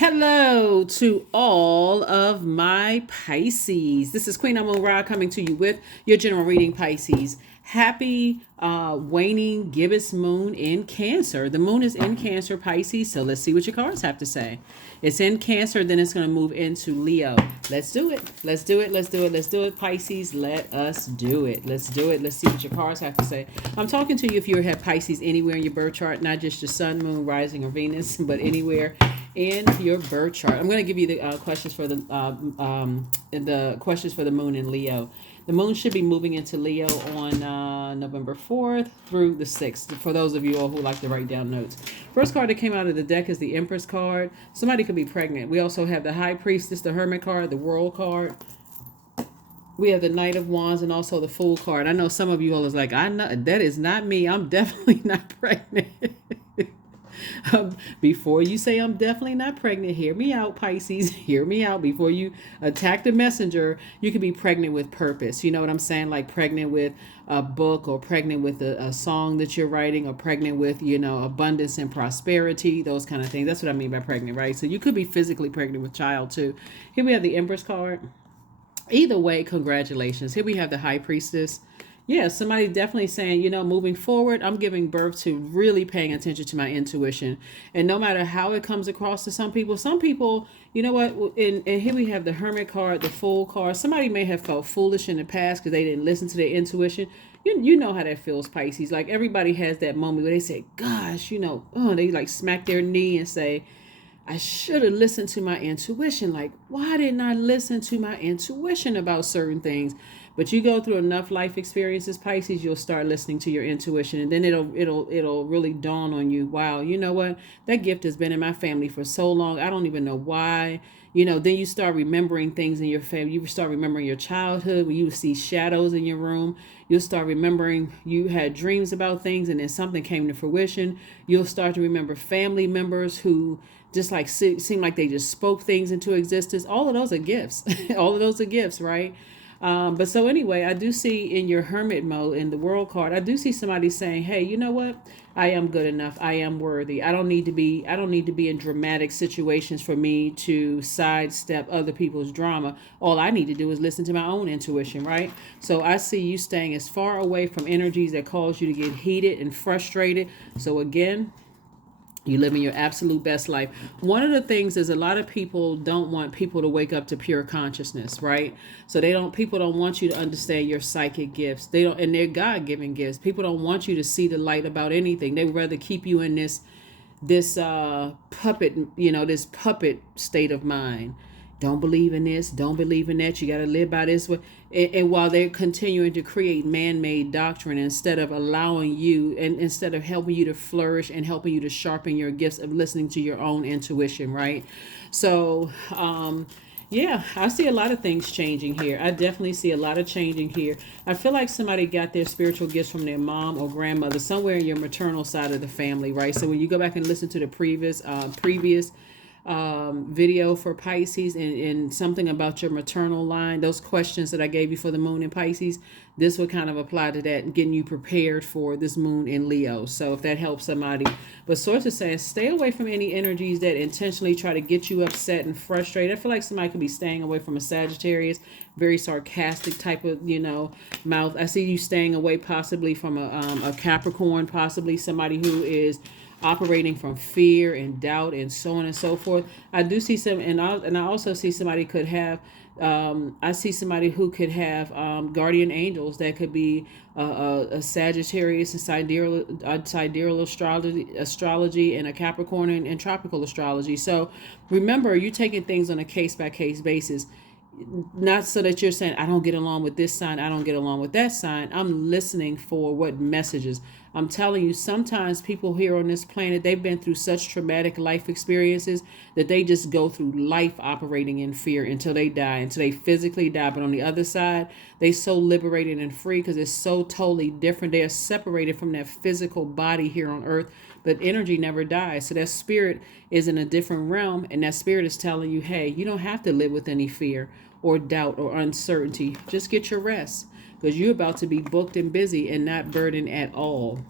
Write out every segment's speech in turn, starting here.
Hello to all of my Pisces. This is Queen Amun Ra coming to you with your general reading, Pisces. Happy waning gibbous moon in Cancer. The moon is in Cancer, Pisces, so let's see what your cards have to say. It's in Cancer, then it's going to move into Leo. Let's do it. Let's do it. Let's do it. Let's do it, Pisces. Let us do it. Let's do it. Let's see what your cards have to say. I'm talking to you if you have Pisces anywhere in your birth chart, not just your sun, moon, rising, or Venus, but anywhere in your birth chart. I'm going to give you the questions for the questions for the moon in Leo. The moon should be moving into Leo on November 4th through the 6th, for those of you all who like to write down notes. First card that came out of the deck is the Empress card. Somebody could be pregnant. We also have the High Priestess, the Hermit card, the World card. We have the Knight of Wands and also the Fool card. I know some of you all is like, I know that is not me. I'm definitely not pregnant. Before you say I'm definitely not pregnant, hear me out, Pisces. Hear me out. Before you attack the messenger, you could be pregnant with purpose. You know what I'm saying? Like pregnant with a book, or pregnant with a song that you're writing, or pregnant with, abundance and prosperity, those kind of things. That's what I mean by pregnant, right? So you could be physically pregnant with child too. Here we have the Empress card. Either way, congratulations. Here we have the High Priestess. Yeah, somebody definitely saying, moving forward, I'm giving birth to really paying attention to my intuition. And no matter how it comes across to some people, you know what? And here we have the Hermit card, the Fool card. Somebody may have felt foolish in the past because they didn't listen to their intuition. You know how that feels, Pisces. Like everybody has that moment where they say, gosh, they like smack their knee and say, I should have listened to my intuition. Like, why didn't I listen to my intuition about certain things? But you go through enough life experiences, Pisces, you'll start listening to your intuition, and then it'll really dawn on you. Wow, you know what? That gift has been in my family for so long. I don't even know why. Then you start remembering things in your family. You start remembering your childhood when you see shadows in your room. You'll start remembering you had dreams about things, and then something came to fruition. You'll start to remember family members who just like seem like they just spoke things into existence. All of those are gifts. All of those are gifts, right? But so anyway, I do see in your Hermit mode in the World card, I do see somebody saying, hey, you know what? I am good enough. I am worthy. I don't need to be in dramatic situations for me to sidestep other people's drama. All I need to do is listen to my own intuition, right? So I see you staying as far away from energies that cause you to get heated and frustrated. So again, you living your absolute best life. One of the things is a lot of people don't want people to wake up to pure consciousness, right? So people don't want you to understand your psychic gifts. They don't, and they're God-given gifts. People don't want you to see the light about anything. They would rather keep you in this puppet, this puppet state of mind. Don't believe in this, don't believe in that, you got to live by this way. And while they're continuing to create man-made doctrine, instead of allowing you, and instead of helping you to flourish and helping you to sharpen your gifts of listening to your own intuition, right? So yeah, I see a lot of things changing here. I definitely see a lot of changing here. I feel like somebody got their spiritual gifts from their mom or grandmother, somewhere in your maternal side of the family, right? So when you go back and listen to the previous video for Pisces, and something about your maternal line, those questions that I gave you for the moon in Pisces, this would kind of apply to that, getting you prepared for this moon in Leo. So if that helps somebody. But sources say stay away from any energies that intentionally try to get you upset and frustrated. I feel like somebody could be staying away from a Sagittarius, very sarcastic type of mouth. I see you staying away possibly from a Capricorn, possibly somebody who is operating from fear and doubt and so on and so forth. I do see some, and I also see somebody could have, I see somebody who could have guardian angels that could be a Sagittarius, and sidereal astrology, and a Capricorn and tropical astrology. So remember, you're taking things on a case by case basis. Not so that you're saying, I don't get along with this sign, I don't get along with that sign. I'm listening for what messages. I'm telling you, sometimes people here on this planet, they've been through such traumatic life experiences that they just go through life operating in fear until they die, until they physically die. But on the other side, they so liberated and free because it's so totally different. They are separated from that physical body here on earth, but energy never dies. So that spirit is in a different realm, and that spirit is telling you, hey, you don't have to live with any fear or doubt or uncertainty. Just get your rest, because you're about to be booked and busy and not burdened at all.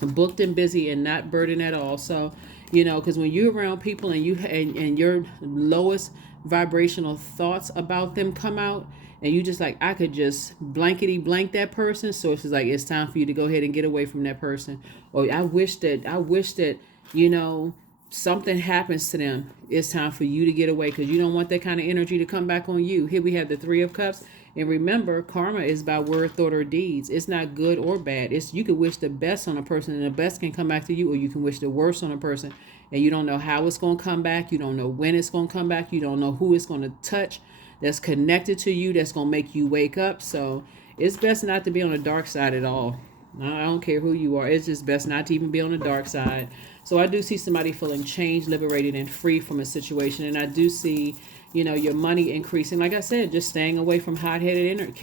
Booked and busy and not burdened at all. So because when you're around people and and your lowest vibrational thoughts about them come out, and you just like, I could just blankety blank that person. So it's just like, it's time for you to go ahead and get away from that person. Or I wish that you know something happens to them. It's time for you to get away, because you don't want that kind of energy to come back on you. Here we have the Three of Cups. And remember, karma is by word, thought, or deeds. It's not good or bad. It's, you can wish the best on a person and the best can come back to you, or you can wish the worst on a person and you don't know how it's going to come back. You don't know when it's going to come back. You don't know who it's going to touch that's connected to you, that's going to make you wake up. So it's best not to be on the dark side at all. I don't care who you are. It's just best not to even be on the dark side. So I do see somebody feeling changed, liberated, and free from a situation. And I do see, your money increasing. Like I said, just staying away from hot-headed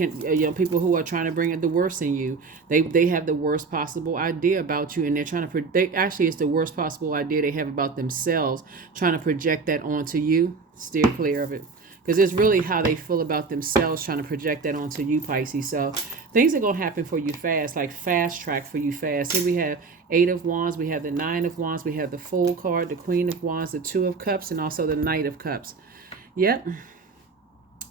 people who are trying to bring out the worst in you. They have the worst possible idea about you, and they're trying to. It's the worst possible idea they have about themselves, trying to project that onto you. Steer clear of it. Because it's really how they feel about themselves, trying to project that onto you, Pisces. So things are going to happen for you fast, like fast track for you fast. Here we have Eight of Wands, we have the Nine of Wands, we have the Fool card, the Queen of Wands, the Two of Cups, and also the Knight of Cups. Yep.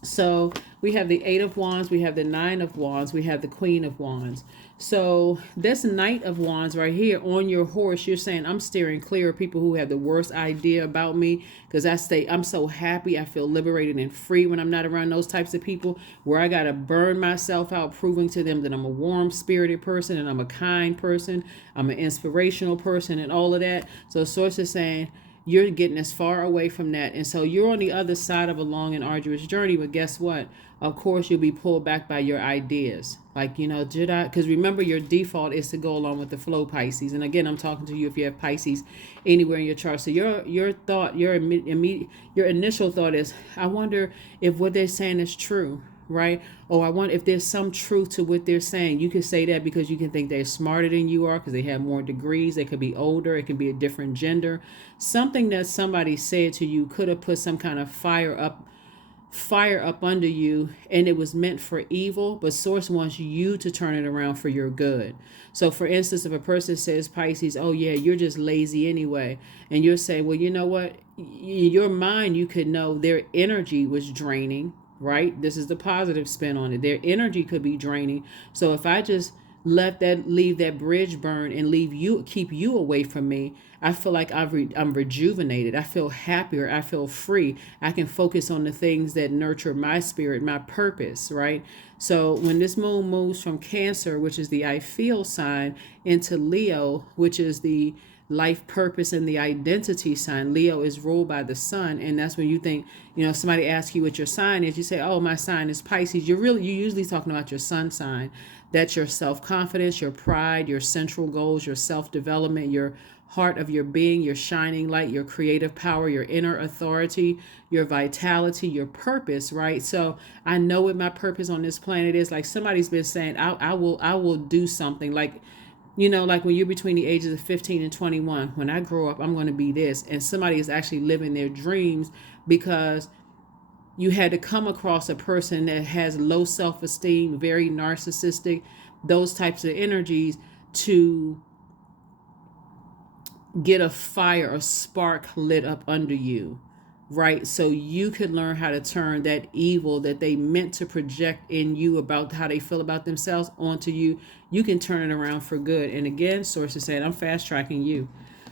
So we have the Eight of Wands, we have the Nine of Wands, we have the Queen of Wands. So this Knight of Wands right here on your horse, you're saying, I'm steering clear of people who have the worst idea about me, because I'm so happy. I feel liberated and free when I'm not around those types of people where I got to burn myself out, proving to them that I'm a warm-spirited person and I'm a kind person. I'm an inspirational person and all of that. So Source is saying, you're getting as far away from that. And so you're on the other side of a long and arduous journey. But guess what? Of course, you'll be pulled back by your ideas. Like, did I? Because remember, your default is to go along with the flow, Pisces. And again, I'm talking to you if you have Pisces anywhere in your chart. So your thought, your initial thought is, I wonder if what they're saying is true. Right? Or I wonder if there's some truth to what they're saying. You can say that because you can think they're smarter than you are, because they have more degrees. They could be older. It could be a different gender. Something that somebody said to you could have put some kind of fire up under you, and it was meant for evil, but Source wants you to turn it around for your good. So for instance, if a person says, Pisces, oh yeah, you're just lazy anyway, and you're saying, well, you know what, in your mind you could know their energy was draining, right? This is the positive spin on it. Their energy could be draining. So if I just leave that bridge burn and keep you away from me, I feel like I'm rejuvenated. I feel happier. I feel free. I can focus on the things that nurture my spirit, my purpose, right? So when this moon moves from Cancer, which is the I feel sign, into Leo, which is the life purpose and the identity sign. Leo is ruled by the sun, and that's when you think, somebody asks you what your sign is, you say, oh, my sign is Pisces. You're usually talking about your sun sign. That's your self-confidence, your pride, your central goals, your self-development, your heart of your being, your shining light, your creative power, your inner authority, your vitality, your purpose, right? So I know what my purpose on this planet is. Like somebody's been saying, I will do something, like like when you're between the ages of 15 and 21, when I grow up, I'm going to be this. And somebody is actually living their dreams because you had to come across a person that has low self-esteem, very narcissistic, those types of energies, to get a fire, a spark lit up under you, right? So you could learn how to turn that evil that they meant to project in you about how they feel about themselves onto you. You can turn it around for good. And again, Source is saying, I'm fast tracking you.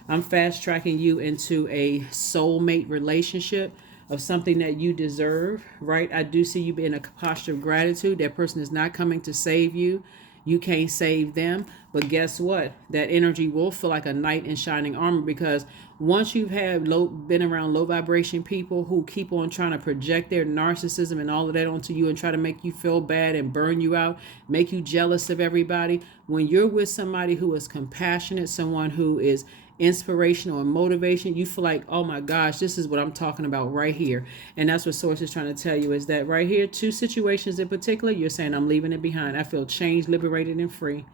I'm fast tracking you into a soulmate relationship of something that you deserve, right? I do see you in a posture of gratitude. That person is not coming to save you. You can't save them. But guess what? That energy will feel like a knight in shining armor, because once you've been around low vibration people who keep on trying to project their narcissism and all of that onto you and try to make you feel bad and burn you out, make you jealous of everybody, when you're with somebody who is compassionate, someone who is inspirational and motivation, you feel like, oh my gosh, this is what I'm talking about right here. And that's what Source is trying to tell you, is that right here, two situations in particular, you're saying, I'm leaving it behind. I feel changed, liberated, and free.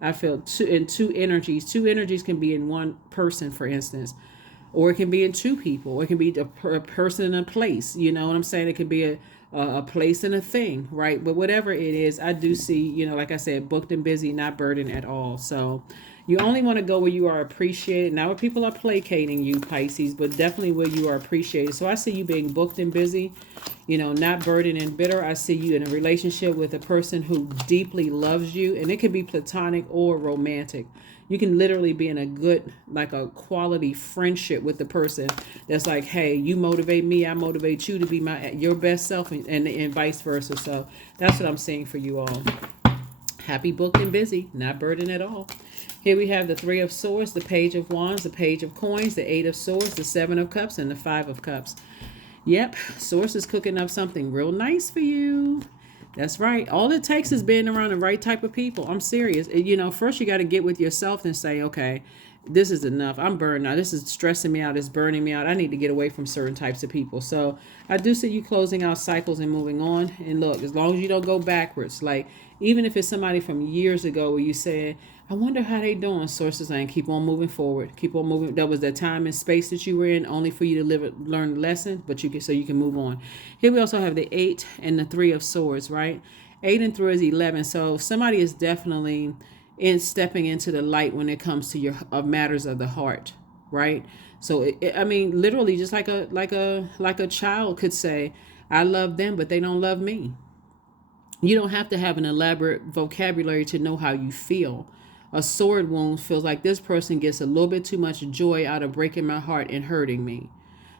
I feel two energies. Two energies can be in one person, for instance, or it can be in two people, or it can be a person and a place. You know what I'm saying? It could be a place and a thing, right? But whatever it is, I do see, like I said, booked and busy, not burdened at all. So You only want to go where you are appreciated, not where people are placating you, Pisces, but definitely where you are appreciated. So I see you being booked and busy, not burdened and bitter. I see you in a relationship with a person who deeply loves you, and it could be platonic or romantic. You can literally be in a good, like a quality friendship with the person that's like, hey, you motivate me, I motivate you to be your best self, and vice versa. So that's what I'm seeing for you all. Happy, booked, and busy, not burdened at all. Here we have the Three of Swords, the Page of Wands, the Page of Coins, the Eight of Swords, the Seven of Cups, and the Five of Cups. Yep, Source is cooking up something real nice for you. That's right. All it takes is being around the right type of people. I'm serious. First you got to get with yourself and say, okay, this is enough. I'm burned out. This is stressing me out. It's burning me out. I need to get away from certain types of people. So I do see you closing out cycles and moving on. And look, as long as you don't go backwards, like even if it's somebody from years ago where you said, I wonder how they doing, sources saying keep on moving forward. Keep on moving. That was the time and space that you were in, only for you to learn a lesson, but you can move on. Here we also have the 8 and the 3 of Swords, right? 8 and 3 is 11. So somebody is definitely stepping into the light when it comes to your matters of the heart, right? So I mean, literally, just like a child could say, I love them, but they don't love me. You don't have to have an elaborate vocabulary to know how you feel. A sword wound feels like this person gets a little bit too much joy out of breaking my heart and hurting me.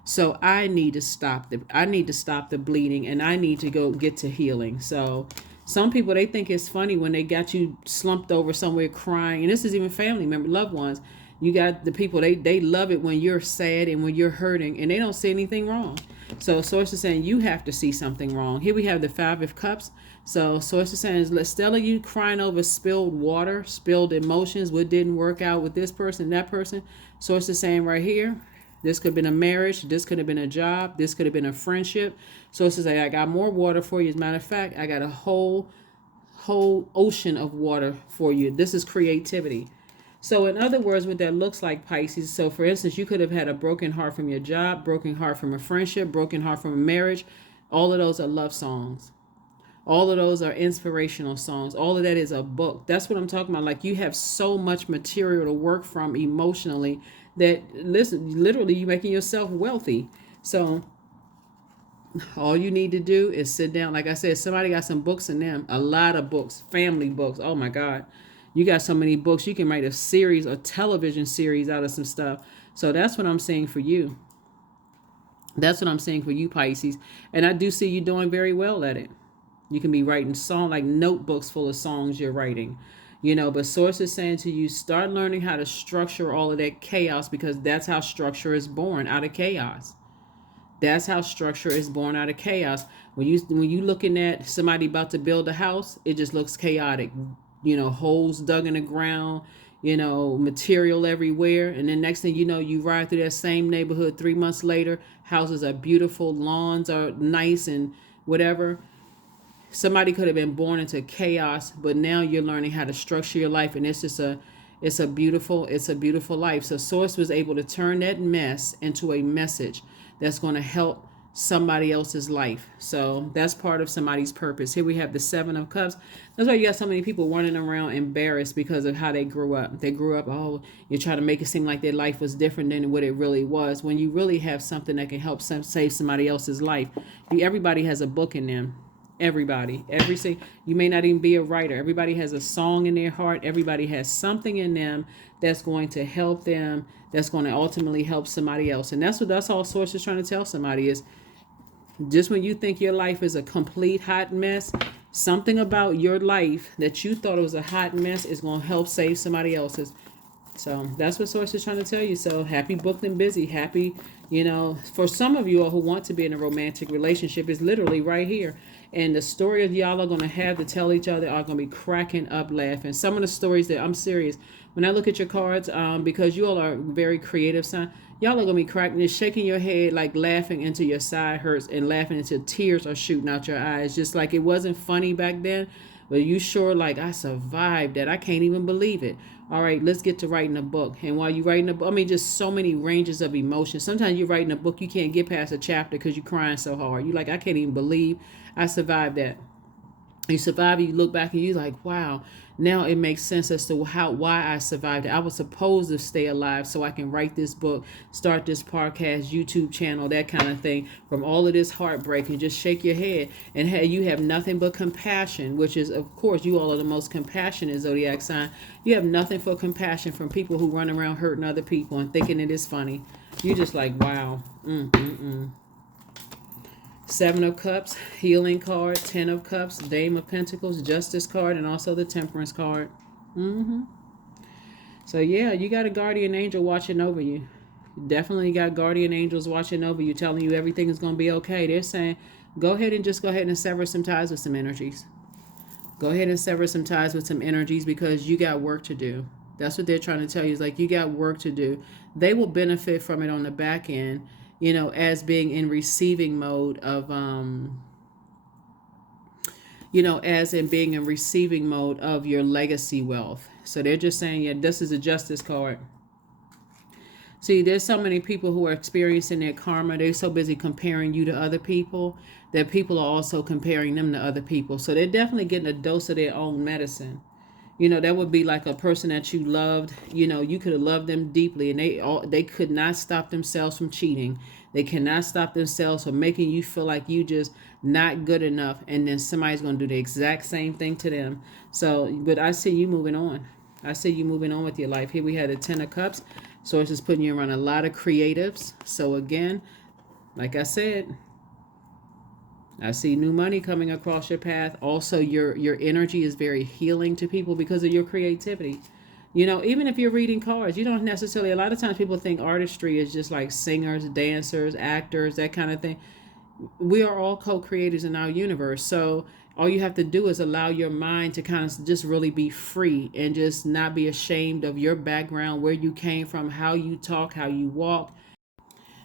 So I need to stop the bleeding, and I need to go get to healing. So some people, they think it's funny when they got you slumped over somewhere crying, and this is even family member, loved ones. You got the people, they love it when you're sad and when you're hurting, and they don't see anything wrong. So Source is saying you have to see something wrong. Here we have the 5 of Cups. So Source is saying, Stella, you crying over spilled water, spilled emotions, what didn't work out with this person, that person. Source is saying right here, this could have been a marriage, this could have been a job, this could have been a friendship. Source is saying, I got more water for you. As a matter of fact, I got a whole ocean of water for you. This is creativity. So in other words, what that looks like, Pisces, so for instance, you could have had a broken heart from your job, broken heart from a friendship, broken heart from a marriage. All of those are love songs. All of those are inspirational songs. All of that is a book. That's what I'm talking about. Like, you have so much material to work from emotionally that, listen, literally you're making yourself wealthy. So all you need to do is sit down. Like I said, somebody got some books in them, a lot of books, family books. Oh my God. You got so many books. You can write a series, a television series out of some stuff. So that's what I'm saying for you. That's what I'm saying for you, Pisces. And I do see you doing very well at it. You can be writing like notebooks full of songs you're writing. But Source is saying to you, start learning how to structure all of that chaos, because that's how structure is born, out of chaos. That's how structure is born, out of chaos. When you looking at somebody about to build a house, it just looks chaotic. Holes dug in the ground, material everywhere. And then next thing you know, you ride through that same neighborhood 3 months later, houses are beautiful, lawns are nice and whatever. Somebody could have been born into chaos, but now you're learning how to structure your life, and it's a beautiful life. So Source was able to turn that mess into a message that's going to help somebody else's life. So that's part of somebody's purpose. Here we have the 7 of Cups. That's why you got so many people running around embarrassed because of how they grew up. They grew up, you're trying to make it seem like their life was different than what it really was, when you really have something that can help save somebody else's life. Everybody has a book in them. Everybody, you may not even be a writer. Everybody has a song in their heart. Everybody has something in them that's going to help them, that's going to ultimately help somebody else. And that's all Source is trying to tell somebody is, just when you think your life is a complete hot mess, something about your life that you thought was a hot mess is going to help save somebody else's. So that's what Source is trying to tell you. So happy, booked, and busy. Happy, for some of you all who want to be in a romantic relationship, is literally right here. And the story of y'all are going to have to tell each other are going to be cracking up laughing. Some of the stories that, I'm serious, when I look at your cards, because you all are very creative, son, y'all are going to be cracking and shaking your head, like laughing until your side hurts and laughing until tears are shooting out your eyes. Just like it wasn't funny back then, but you sure like, I survived that. I can't even believe it. All right, let's get to writing a book. And while you're writing a book, just so many ranges of emotions. Sometimes you're writing a book, you can't get past a chapter because you're crying so hard. You're like, I can't even believe I survived that. You survive, you look back and you're like, wow, now it makes sense as to why I survived it. I was supposed to stay alive so I can write this book, start this podcast, YouTube channel, that kind of thing, from all of this heartbreak, and just shake your head. And hey, you have nothing but compassion, which is, of course, you all are the most compassionate zodiac sign. You have nothing for compassion from people who run around hurting other people and thinking it is funny. You're just like, wow. Seven of Cups, Healing card, Ten of Cups, Dame of Pentacles, Justice card, and also the Temperance card. So yeah, you got a guardian angel watching over you. Definitely got guardian angels watching over you, telling you everything is going to be okay. They're saying, go ahead and sever some ties with some energies. Go ahead and sever some ties with some energies because you got work to do. That's what they're trying to tell you. Is like, you got work to do. They will benefit from it on the back end, as being in receiving mode of, as in being in receiving mode of your legacy wealth. So they're just saying, yeah, this is a justice card. See, there's so many people who are experiencing their karma. They're so busy comparing you to other people that people are also comparing them to other people. So they're definitely getting a dose of their own medicine. That would be like a person that you loved. You could have loved them deeply, and they could not stop themselves from cheating. They cannot stop themselves from making you feel like you just not good enough, and then somebody's going to do the exact same thing to them. So, but I see you moving on. I see you moving on with your life. Here we had a Ten of Cups. So it's just putting you around a lot of creatives. So again, like I said, I see new money coming across your path. Also, your energy is very healing to people because of your creativity. Even if you're reading cards, you don't necessarily, a lot of times people think artistry is just like singers, dancers, actors, that kind of thing. We are all co-creators in our universe. So all you have to do is allow your mind to kind of just really be free and just not be ashamed of your background, where you came from, how you talk, how you walk.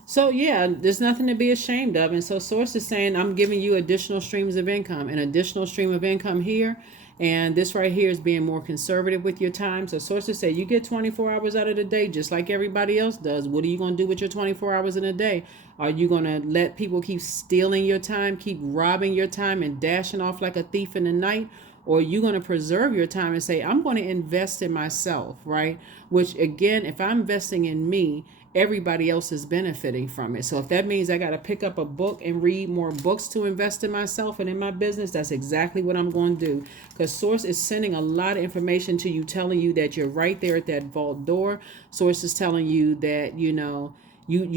So yeah, there's nothing to be ashamed of. And so Source is saying, I'm giving you additional streams of income, an additional stream of income here. And this right here is being more conservative with your time. So sources say you get 24 hours out of the day, just like everybody else does. What are you going to do with your 24 hours in a day? Are you going to let people keep stealing your time, keep robbing your time and dashing off like a thief in the night? Or are you going to preserve your time and say, I'm going to invest in myself, right? Which again, if I'm investing in me, everybody else is benefiting from it. So if that means I got to pick up a book and read more books to invest in myself and in my business, that's exactly what I'm going to do. Because Source is sending a lot of information to you, telling you that you're right there at that vault door. Source is telling you that, you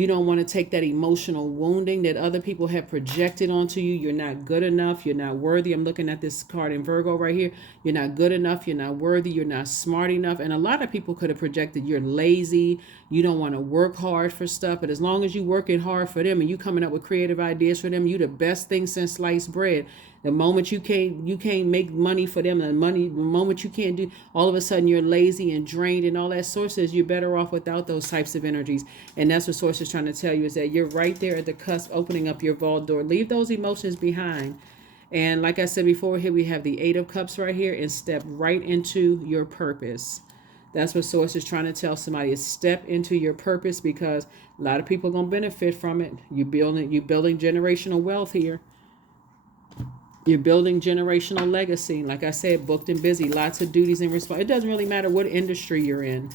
don't want to take that emotional wounding that other people have projected onto you. You're not good enough. You're not worthy. I'm looking at this card in Virgo right here. You're not good enough. You're not worthy. You're not smart enough. And a lot of people could have projected you're lazy. You don't want to work hard for stuff. But as long as you're working hard for them and you coming up with creative ideas for them, you the best thing since sliced bread. The moment you can't make money for them, the moment you can't do, all of a sudden you're lazy and drained and all that. Source says you're better off without those types of energies. And that's what Source is trying to tell you, is that you're right there at the cusp, opening up your vault door. Leave those emotions behind. And like I said before, here we have the Eight of Cups right here, and step right into your purpose. That's what Source is trying to tell somebody, is step into your purpose, because a lot of people are going to benefit from it. You're building generational wealth here. You're building generational legacy. Like I said, booked and busy, lots of duties and responsibilities. It doesn't really matter what industry you're in.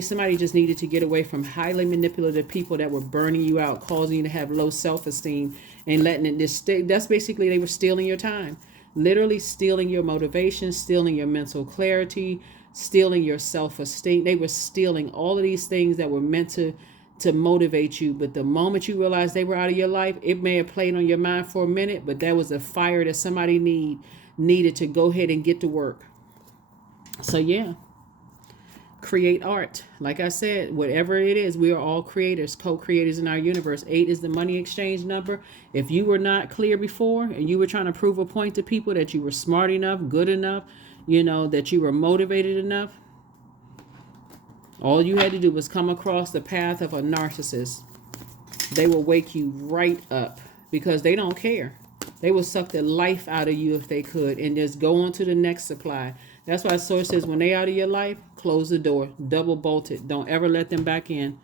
Somebody just needed to get away from highly manipulative people that were burning you out, causing you to have low self-esteem, and letting it just stay. That's basically, they were stealing your time. Literally stealing your motivation, stealing your mental clarity, stealing your self-esteem. They were stealing all of these things that were meant to motivate you. But the moment you realize they were out of your life, it may have played on your mind for a minute, but that was a fire that somebody needed to go ahead and get to work. So yeah, create art. Like I said, whatever it is, we are all creators, co-creators in our universe. 8 is the money exchange number. If you were not clear before and you were trying to prove a point to people that you were smart enough, good enough, that you were motivated enough, all you had to do was come across the path of a narcissist. They will wake you right up, because they don't care. They will suck the life out of you if they could, and just go on to the next supply. That's why Source says, when they out of your life, close the door, double bolt it. Don't ever let them back in.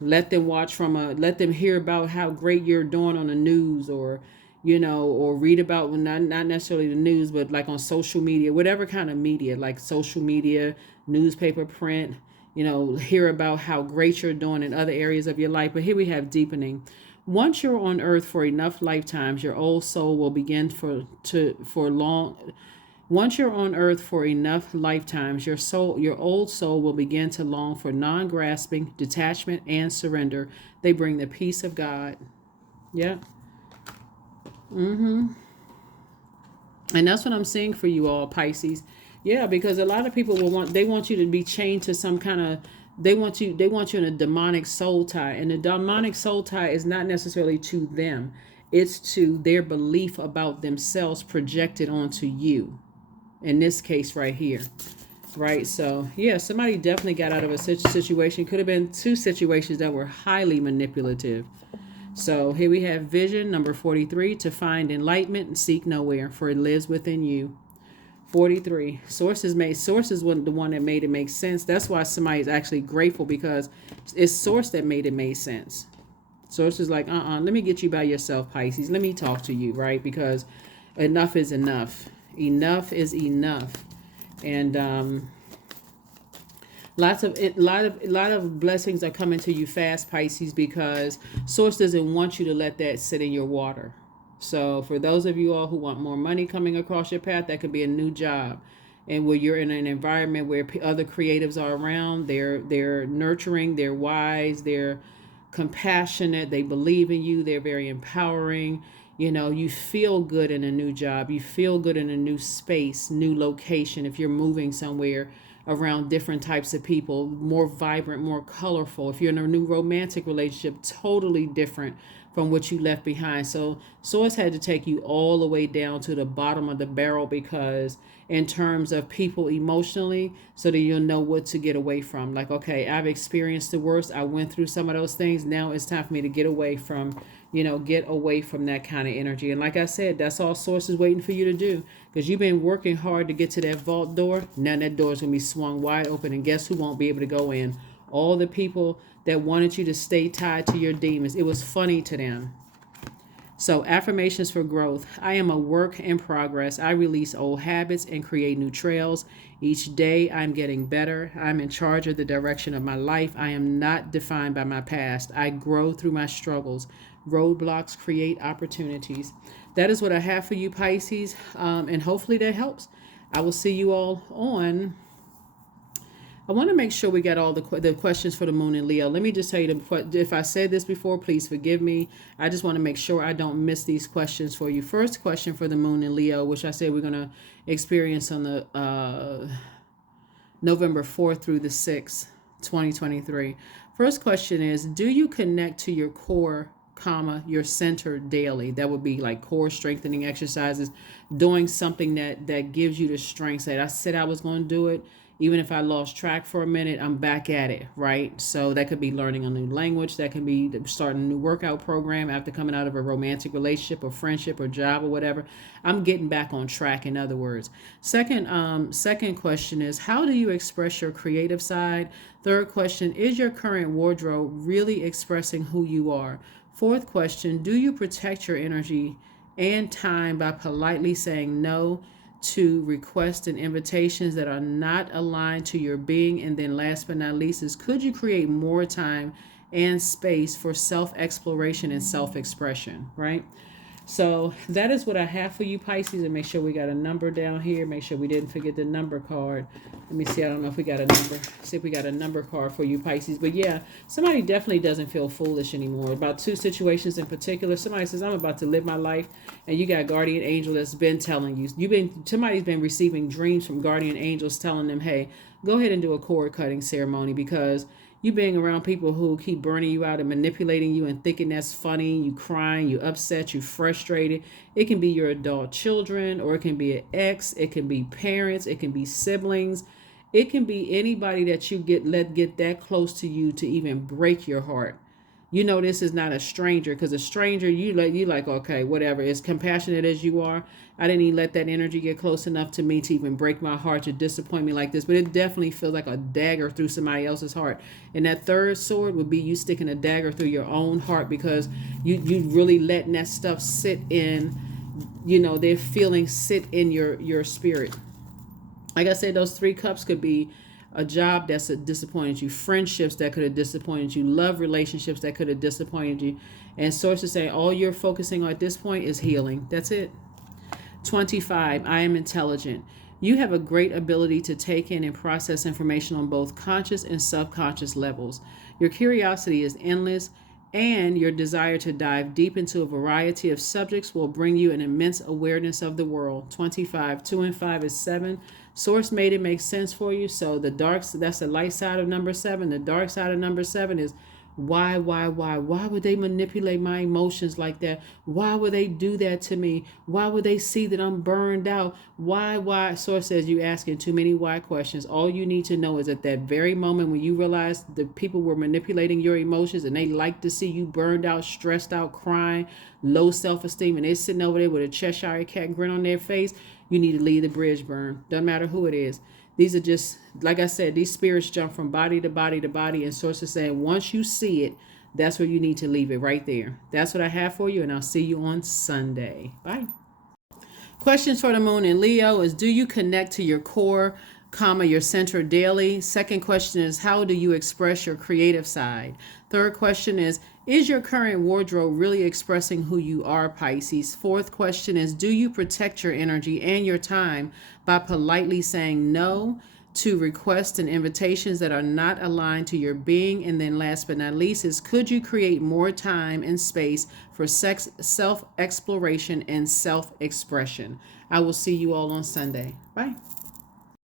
Let them let them hear about how great you're doing on the news, or or read about, well, not necessarily the news, but like on social media, whatever kind of media, like social media, newspaper, print, hear about how great you're doing in other areas of your life. But here we have deepening. Once you're on earth for enough lifetimes, your old soul will begin for long. Once you're on earth for enough lifetimes, your old soul will begin to long for non-grasping, detachment, and surrender. They bring the peace of God. Yeah. Mm-hmm. And that's what I'm seeing for you all, Pisces. Yeah, because a lot of people want you to be chained to some kind of, they want you in a demonic soul tie. And the demonic soul tie is not necessarily to them. It's to their belief about themselves projected onto you. In this case right here. Right? So, yeah, somebody definitely got out of a situation. Could have been two situations that were highly manipulative. So here we have vision, number 43, to find enlightenment and seek nowhere, for it lives within you. 43. Sources wasn't the one that made it make sense. That's why somebody's actually grateful, because it's source that made it make sense. Source is like, let me get you by yourself, Pisces. Let me talk to you, right? Because enough is enough. Enough is enough. And lot of blessings are coming to you fast, Pisces, because source doesn't want you to let that sit in your water. So for those of you all who want more money coming across your path, that could be a new job, and where you're in an environment where other creatives are around. They're nurturing, they're wise, they're compassionate, they believe in you, they're very empowering. You feel good in a new job, you feel good in a new space, new location. If you're moving somewhere around different types of people, more vibrant, more colorful. If you're in a new romantic relationship, totally different from what you left behind. So Source had to take you all the way down to the bottom of the barrel, because in terms of people emotionally, so that you'll know what to get away from. Like, okay, I've experienced the worst, I went through some of those things, now it's time for me to get away from that kind of energy. And like I said, that's all Source is waiting for you to do, because you've been working hard to get to that vault door. Now that door is going to be swung wide open, and guess who won't be able to go in? All the people that wanted you to stay tied to your demons. It was funny to them. So, affirmations for growth. I am a work in progress. I release old habits and create new trails. Each day I'm getting better. I'm in charge of the direction of my life. I am not defined by my past. I grow through my struggles. Roadblocks create opportunities. That is what I have for you, Pisces. And hopefully that helps. I will see you all on. I want to make sure we got all the questions for the moon and Leo. Let me just tell you, if I said this before, please forgive me. I just want to make sure I don't miss these questions for you. First question for the moon and Leo, which I said we're going to experience on the November 4th through the 6th, 2023. First question is, do you connect to your core, your center daily? That would be like core strengthening exercises, doing something that gives you the strength. That I said I was going to do it. Even if I lost track for a minute, I'm back at it, right? So that could be learning a new language. That can be starting a new workout program after coming out of a romantic relationship or friendship or job or whatever. I'm getting back on track, in other words. Second question is, how do you express your creative side? Third question, is your current wardrobe really expressing who you are? Fourth question, do you protect your energy and time by politely saying no to requests and invitations that are not aligned to your being? And then last but not least is, could you create more time and space for self-exploration and self-expression, right? So that is what I have for you, Pisces. And make sure we got a number down here. Make sure we didn't forget the number card. Let me see. I don't know if we got a number. See if we got a number card for you, Pisces. But yeah, somebody definitely doesn't feel foolish anymore. About two situations in particular. Somebody says, I'm about to live my life. And you got guardian angel that's been telling you. Somebody's been receiving dreams from guardian angels telling them, hey, go ahead and do a cord cutting ceremony, because you being around people who keep burning you out and manipulating you and thinking that's funny, you crying, you upset, you frustrated. It can be your adult children, or it can be an ex, it can be parents, it can be siblings. It can be anybody that you get that close to you to even break your heart. You know this is not a stranger, because a stranger, you like, okay, whatever. As compassionate as you are, I didn't even let that energy get close enough to me to even break my heart, to disappoint me like this. But it definitely feels like a dagger through somebody else's heart. And that third sword would be you sticking a dagger through your own heart, because you really letting that stuff sit in, their feelings sit in your spirit. Like I said, those 3 cups could be a job that's disappointed you, friendships that could have disappointed you, love relationships that could have disappointed you. And sources say all you're focusing on at this point is healing. That's it. 25, I am intelligent. You have a great ability to take in and process information on both conscious and subconscious levels. Your curiosity is endless, and your desire to dive deep into a variety of subjects will bring you an immense awareness of the world. 25, 2 and 5 is 7. Source made it make sense for you. So that's the light side of number 7. The dark side of number 7 is why would they manipulate my emotions like that? Why would they do that to me? Why would they see that I'm burned out? Why? Source says you asking too many why questions. All you need to know is at that very moment when you realize the people were manipulating your emotions, and they like to see you burned out, stressed out, crying, low self-esteem, and they're sitting over there with a Cheshire cat grin on their face, you need to leave the bridge burn. Doesn't matter who it is. These are just, like I said, these spirits jump from body to body to body, and sources saying once you see it, that's where you need to leave it, right there. That's what I have for you, and I'll see you on Sunday. Bye. Questions for the moon in Leo is, do you connect to your core, your center daily? Second question is, how do you express your creative side? Third question is your current wardrobe really expressing who you are, Pisces? Fourth question is, do you protect your energy and your time by politely saying no to requests and invitations that are not aligned to your being? And then last but not least is, could you create more time and space for self-exploration and self-expression? I will see you all on Sunday. Bye.